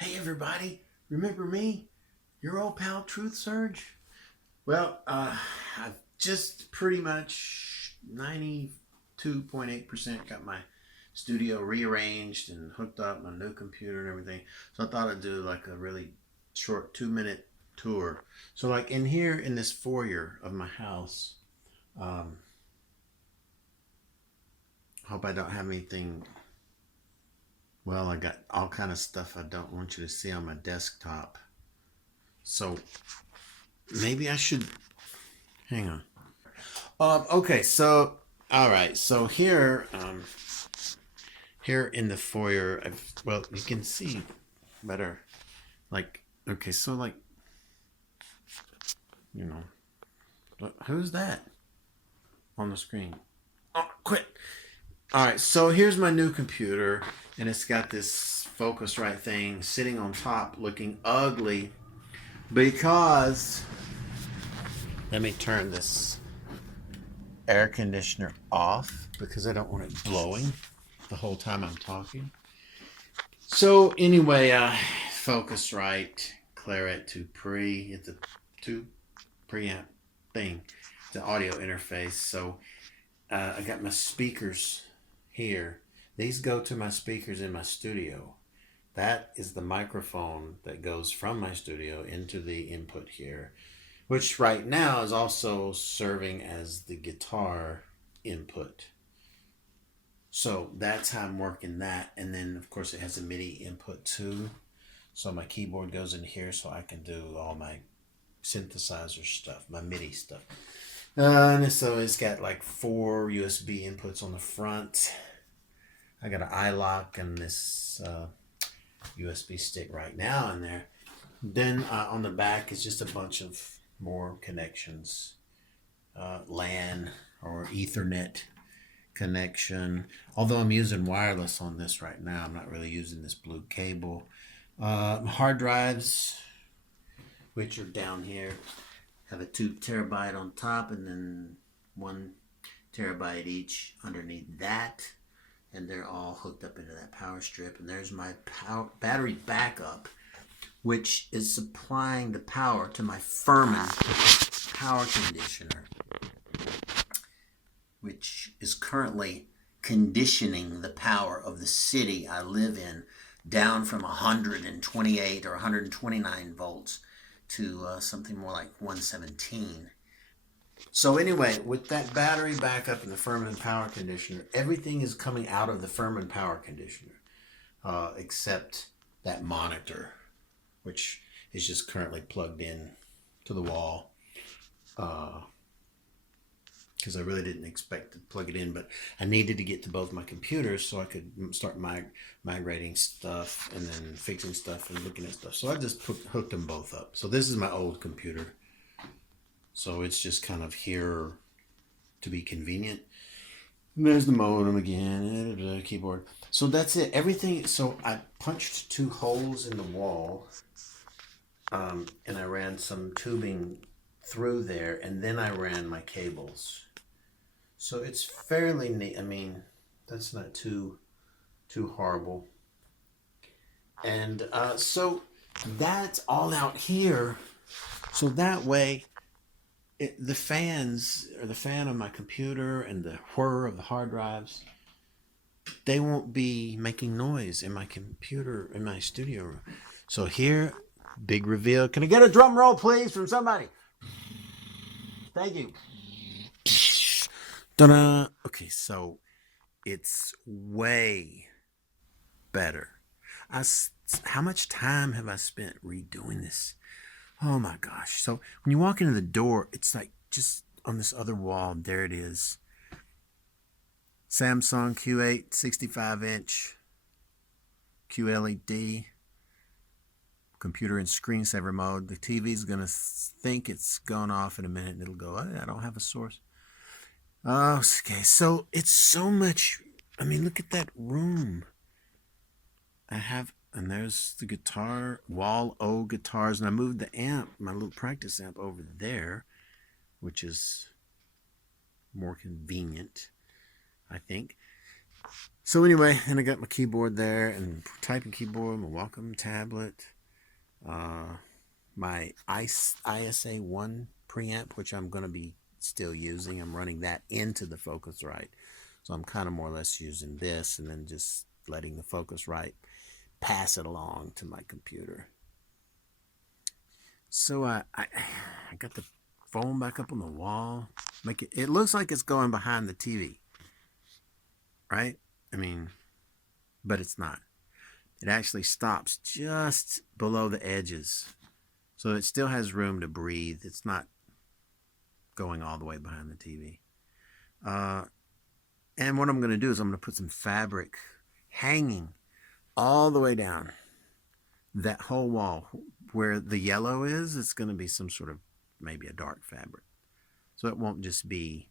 Hey everybody, remember me? Your old pal TruthSurge? Well, I've just pretty much 92.8% got my studio rearranged and hooked up, my new computer and everything. So I thought I'd do like a really short 2 minute tour. So like in here in this foyer of my house, um, hope I don't have anything. Well, I got all kind of stuff I don't want you to see on my desktop. So maybe I should hang on. Okay, so all right, so here in the foyer, well, you can see better. Like, okay, so like, you know, who's that on the screen? Oh, quit. All right, so here's my new computer, and it's got this Focusrite thing sitting on top, looking ugly because let me turn this air conditioner off because I don't want it blowing the whole time I'm talking. So anyway, Focusrite Claret 2 Pre. It's a 2 preamp thing. The audio interface. So I got my speakers here. These go to my speakers in my studio. That is the microphone that goes from my studio into the input here, which right now is also serving as the guitar input. So that's how I'm working that. And then, of course, it has a MIDI input too. So my keyboard goes in here so I can do all my synthesizer stuff, my MIDI stuff. And so it's got like 4 USB inputs on the front. I got an iLock and this USB stick right now in there. Then on the back is just a bunch of more connections, LAN or Ethernet connection. Although I'm using wireless on this right now, I'm not really using this blue cable. Hard drives, which are down here, have a 2 terabyte on top and then 1 terabyte each underneath that. And they're all hooked up into that power strip. And there's my battery backup, which is supplying the power to my Furman power conditioner, which is currently conditioning the power of the city I live in down from 128 or 129 volts to something more like 117. So anyway, with that battery backup and the Furman power conditioner, everything is coming out of the Furman power conditioner, except that monitor, which is just currently plugged in to the wall. Because I really didn't expect to plug it in, but I needed to get to both my computers so I could start migrating stuff and then fixing stuff and looking at stuff. So I just hooked them both up. So this is my old computer. So it's just kind of here to be convenient. And there's the modem again, the keyboard. So that's it. Everything. So I punched 2 holes in the wall, and I ran some tubing through there, and then I ran my cables. So it's fairly neat. I mean, that's not too horrible. And so that's all out here. So that way, the fans, or the fan of my computer and the whir of the hard drives, they won't be making noise in my computer, in my studio room. So here, big reveal. Can I get a drum roll, please, from somebody? Thank you. Ta-da. Okay, so it's way better. How much time have I spent redoing this? Oh my gosh. So when you walk into the door, it's like just on this other wall, there it is. Samsung Q8 65-inch QLED computer in screensaver mode. The TV's going to think it's gone off in a minute and it'll go, oh, I don't have a source. Okay, so it's so much. I mean, look at that room. And there's the guitar, wall O guitars, and I moved the amp, my little practice amp, over there, which is more convenient, I think. So anyway, and I got my keyboard there and typing keyboard, my Wacom tablet, my ISA 1 preamp, which I'm going to be still using. I'm running that into the Focusrite. So I'm kind of more or less using this and then just letting the Focusrite pass it along to my computer. So I got the phone back up on the wall. It looks like it's going behind the TV, right? I mean, but it's not. It actually stops just below the edges. So it still has room to breathe. It's not going all the way behind the TV. And what I'm going to do is I'm going to put some fabric hanging all the way down that whole wall. Where the yellow is, it's going to be some sort of maybe a dark fabric. So it won't just be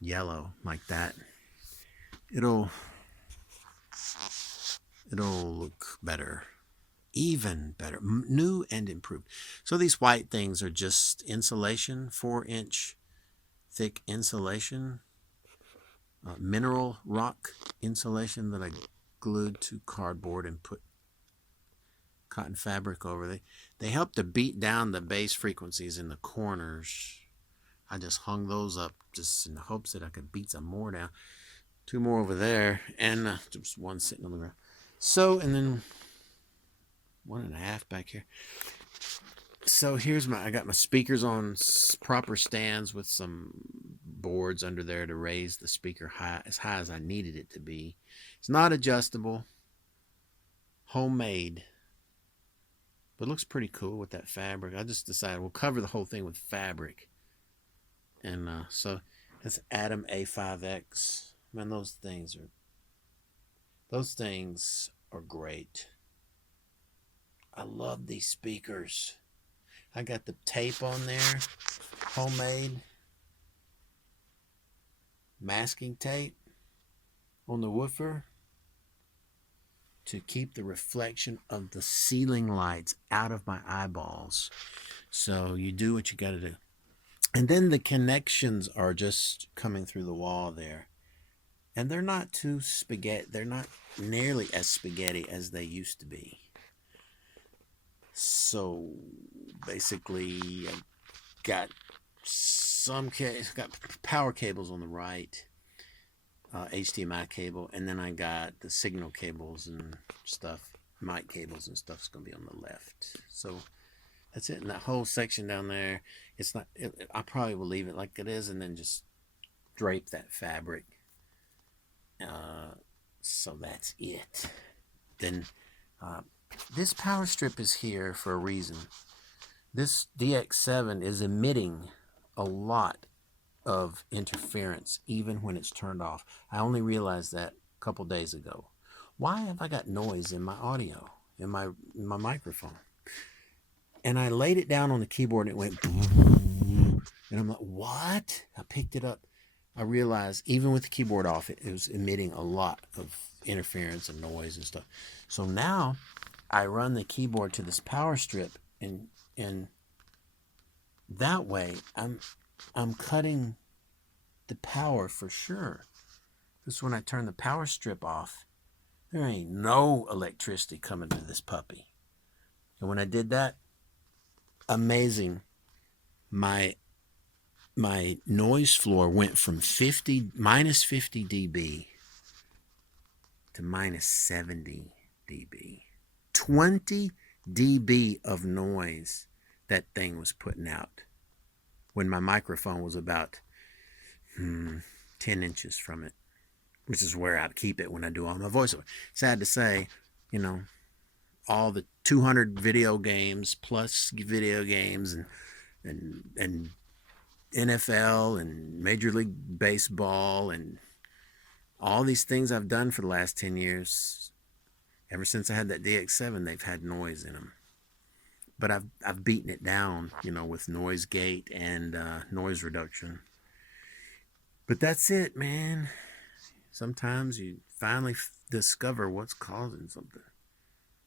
yellow like that. It'll look better, even better, new and improved. So these white things are just insulation, 4-inch thick insulation, mineral rock insulation that I glued to cardboard and put cotton fabric over. They help to beat down the bass frequencies in the corners. I just hung those up just in the hopes that I could beat some more down. 2 more over there, and just 1 sitting on the ground. So, and then 1.5 back here. So here's I got my speakers on proper stands with some boards under there to raise the speaker as high as I needed it to be. It's not adjustable, homemade, but it looks pretty cool with that fabric. I just decided we'll cover the whole thing with fabric. And so that's Atom A5X. Man, those things are great. I love these speakers. I got the tape on there, homemade masking tape on the woofer to keep the reflection of the ceiling lights out of my eyeballs. So you do what you got to do. And then the connections are just coming through the wall there. And they're not too spaghetti. They're not nearly as spaghetti as they used to be. So basically, I got got power cables on the right, HDMI cable, and then I got the signal cables and stuff, mic cables and stuff's gonna be on the left. So that's it. And that whole section down there, it's not. I probably will leave it like it is, and then just drape that fabric. So that's it. Then this power strip is here for a reason. This DX7 is emitting a lot of interference even when it's turned off. I only realized that a couple days ago. Why have I got noise in my audio, in my microphone? And I laid it down on the keyboard and it went boom. And I'm like, what? I picked it up. I realized even with the keyboard off, it was emitting a lot of interference and noise and stuff. So now I run the keyboard to this power strip, and that way I'm cutting the power for sure. Because when I turn the power strip off, there ain't no electricity coming to this puppy. And when I did that, amazing, my noise floor went from minus 50 dB to minus 70 dB. 20 dB of noise that thing was putting out when my microphone was about 10 inches from it, which is where I keep it when I do all my voiceover. Sad to say, all the 200 video games plus video games and NFL and Major League Baseball and all these things I've done for the last 10 years, ever since I had that DX7, they've had noise in them. But I've beaten it down, with noise gate and noise reduction. But that's it, man. Sometimes you finally discover what's causing something.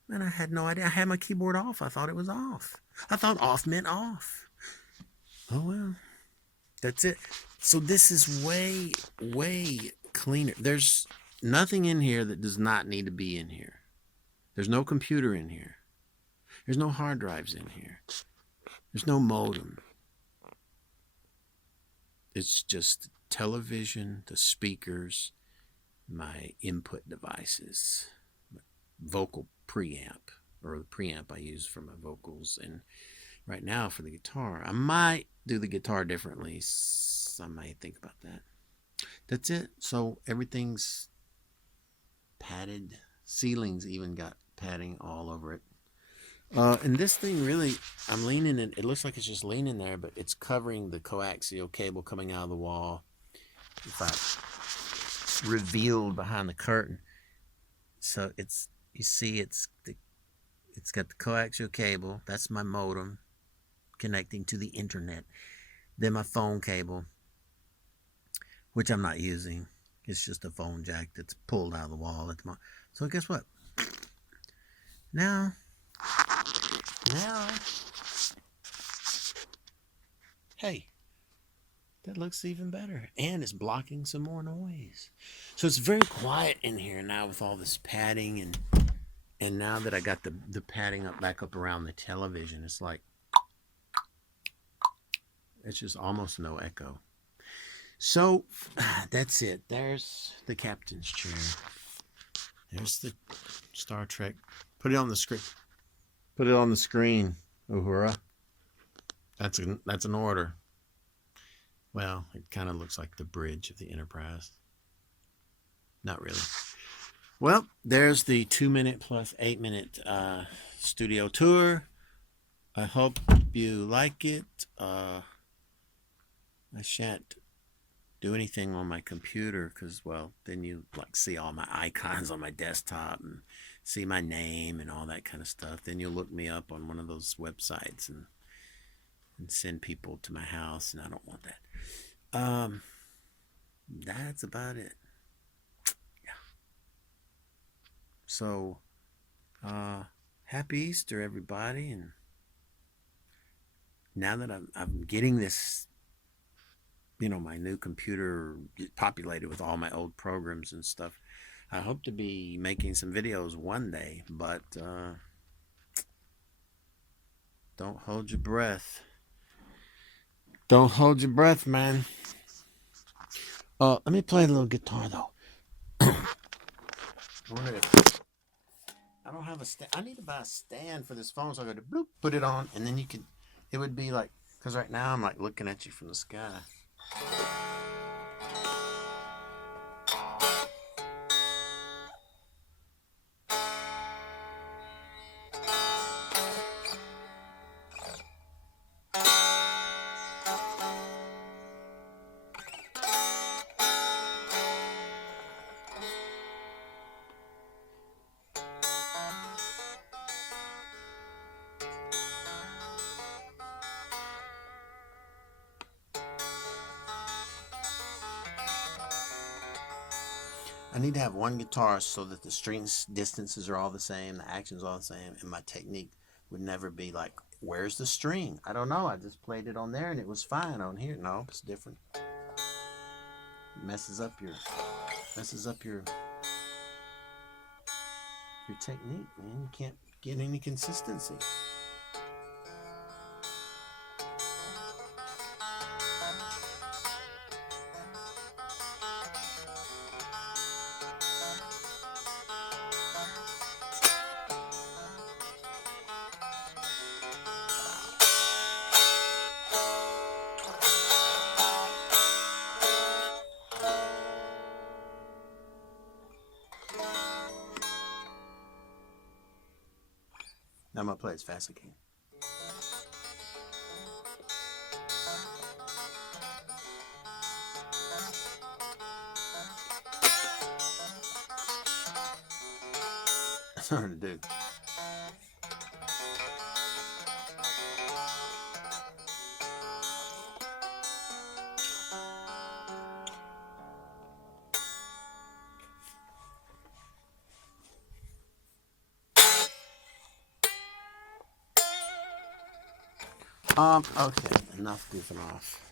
Man, I had no idea. I had my keyboard off. I thought it was off. I thought off meant off. Oh, well. That's it. So this is way, way cleaner. There's nothing in here that does not need to be in here. There's no computer in here. There's no hard drives in here. There's no modem. It's just television, the speakers, my input devices, vocal preamp, or the preamp I use for my vocals. And right now for the guitar, I might do the guitar differently. I might think about that. That's it. So everything's padded. Ceilings even got padding all over it. And this thing really, I'm leaning in, it looks like it's just leaning there, but it's covering the coaxial cable coming out of the wall. If I revealed behind the curtain. So it's, you see, it's got the coaxial cable. That's my modem connecting to the internet. Then my phone cable, which I'm not using. It's just a phone jack that's pulled out of the wall at the moment. So guess what? Now, hey, that looks even better. And it's blocking some more noise. So it's very quiet in here now with all this padding, and now that I got the padding back up around the television, it's like, it's just almost no echo. So that's it. There's the captain's chair. There's the Star Trek. Put it on the screen. Put it on the screen, Uhura. That's an order. Well, it kind of looks like the bridge of the Enterprise. Not really. Well, there's the 2-minute plus 8-minute studio tour. I hope you like it. I shan't do anything on my computer because, well, then you like see all my icons on my desktop and see my name and all that kind of stuff. Then you'll look me up on one of those websites and send people to my house, and I don't want that. That's about it. Yeah. So, happy Easter, everybody. And now that I'm getting this, you know, my new computer populated with all my old programs and stuff, I hope to be making some videos one day, but don't hold your breath. Don't hold your breath, man. Let me play a little guitar, though. I wonder if I don't have a stand. I need to buy a stand for this phone, so I go to bloop, put it on, and then you can, it would be like, because right now I'm like looking at you from the sky. I need to have one guitar so that the string distances are all the same, the actions are all the same, and my technique would never be like, where's the string? I don't know. I just played it on there and it was fine on here. No, it's different. It messes up your technique, man. You can't get any consistency. Now I'm going to play as fast as I can. That's hard to do. Okay, enough goofing off.